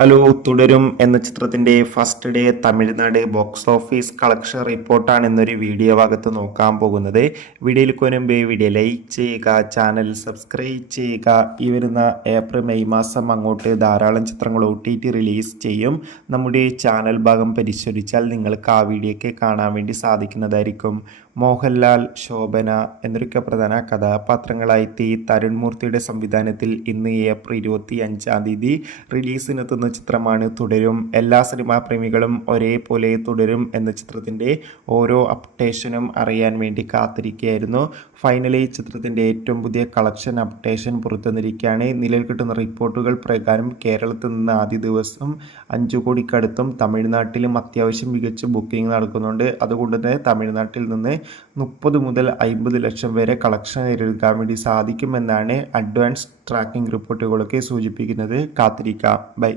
Hello. തുടരും എന്ന ചിത്രത്തിന്റെ first day Tamil Nadu box office collection റിപ്പോർട്ടാണ് എന്നൊരു വീഡിയോ ഭാഗത്ത് നോക്കാൻ പോകുന്നത്. വീഡിയോയിൽ മുൻപ് വീഡിയോ ലൈക്ക് ചെയ്യുക, ചാനൽ സബ്സ്ക്രൈബ് ചെയ്യുക. ഈ വരുന്ന ഏപ്രിൽ മെയ് മാസം അങ്ങോട്ട് ധാരാളം ചിത്രങ്ങൾ OTT റിലീസ് ചെയ്യും. നമ്മുടെ ചാനൽ ഭാഗം പരിശോധിച്ചാൽ നിങ്ങൾക്ക് ആ വീഡിയോയ്ക്ക് കാണാൻ വേണ്ടി സാധിക്കുന്നതായിരിക്കും. മോഹൻലാൽ, ശോഭന എന്നൊക്കെ പ്രധാന കഥാപാത്രങ്ങളായി തരുൺ മൂർത്തിയുടെ സംവിധാനത്തിൽ ഇന്ന് ഏപ്രിൽ 25 റിലീസിനെത്തുന്ന ചിത്രമാണ് തുടരും. എല്ലാ സിനിമാ പ്രേമികളും ഒരേപോലെ തുടരും എന്ന ചിത്രത്തിൻ്റെ ഓരോ അപ്ഡേഷനും അറിയാൻ വേണ്ടി കാത്തിരിക്കുകയായിരുന്നു. ഫൈനലി ചിത്രത്തിൻ്റെ ഏറ്റവും പുതിയ കളക്ഷൻ അപ്ഡേഷൻ പുറത്തുവന്നിരിക്കുകയാണ്. നിലവിൽ കിട്ടുന്ന റിപ്പോർട്ടുകൾ പ്രകാരം കേരളത്തിൽ നിന്ന് ആദ്യ ദിവസം 5 കോടിക്കടുത്തും തമിഴ്നാട്ടിലും അത്യാവശ്യം മികച്ച ബുക്കിംഗ് നടക്കുന്നുണ്ട്. അതുകൊണ്ട് തന്നെ തമിഴ്നാട്ടിൽ നിന്ന് 30 മുതൽ 50 ലക്ഷം വരെ കളക്ഷൻ നേടിയെടുക്കാൻ വേണ്ടി സാധിക്കുമെന്നാണ് അഡ്വാൻസ് ട്രാക്കിംഗ് റിപ്പോർട്ടുകളൊക്കെ സൂചിപ്പിക്കുന്നത്. കാത്തിരിക്കാം. ബൈ.